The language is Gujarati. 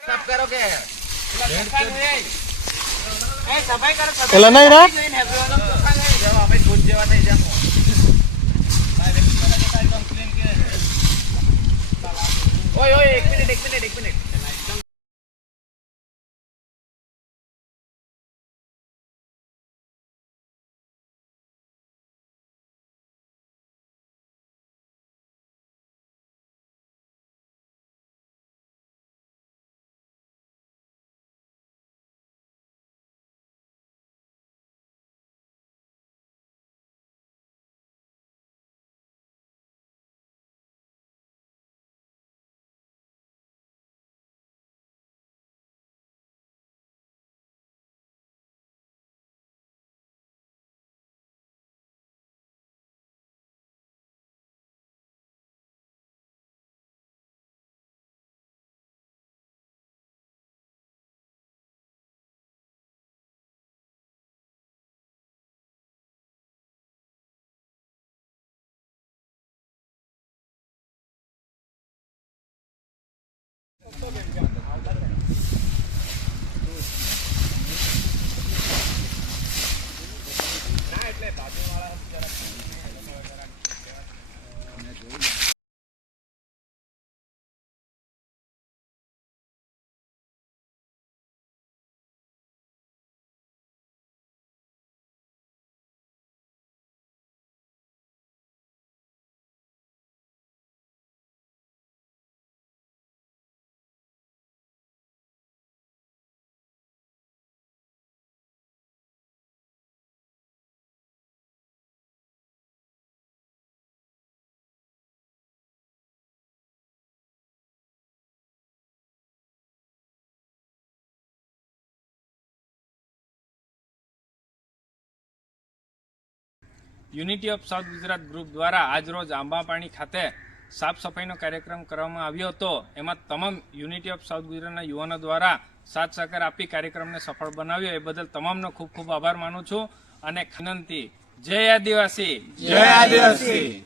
સાફ કરો કે? પેલા નહીં. રા. ઓય ઓય એક મિનિટ એક મિનિટ એક minute. Unity of south Gujarat group દ્વારા આજરોજ આંબાપાણી ખાતે સાફ સફાઈનો કાર્યક્રમ કરવામાં આવ્યો હતો. એમાં તમામ યુનિટી ઓફ સાઉથ ગુજરાતના યુવાનો દ્વારા સાથ સહકાર આપી કાર્યક્રમને સફળ બનાવ્યો. એ બદલ તમામનો ખૂબ ખૂબ આભાર માનું છું. અને ખનંતી જય આદિવાસી. જય આદિવાસી.